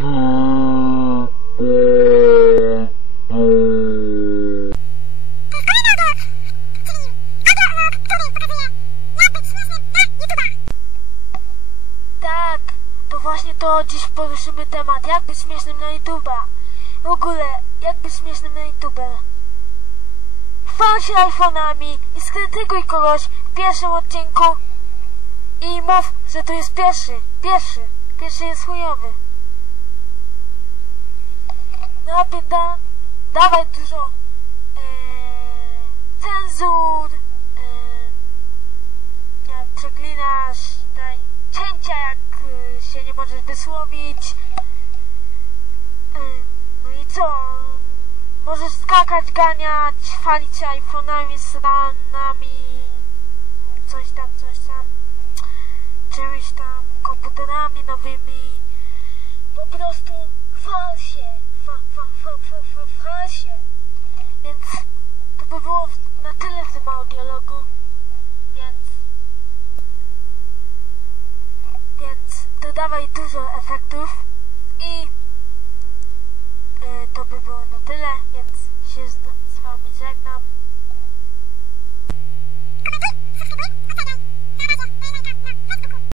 Tak, to właśnie to dziś poruszymy temat, jak być śmiesznym na YouTube'a. W ogóle, jak być śmiesznym na YouTube. Chwal się iPhone'ami i skrytykuj kogoś w pierwszym odcinku i mów, że to jest pierwszy jest chujowy. Najpierw dawaj dużo cenzur, jak przeklinasz, daj cięcia, jak się nie możesz wysłowić. No i co? Możesz skakać, ganiać, chwalić się iPhone'ami, stronami, coś tam, czymś tam, komputerami nowymi. Po prostu chwal się, chwal się. Więc to by było na tyle w tym audiologu. Więc dodawaj dużo efektów i to by było na tyle, więc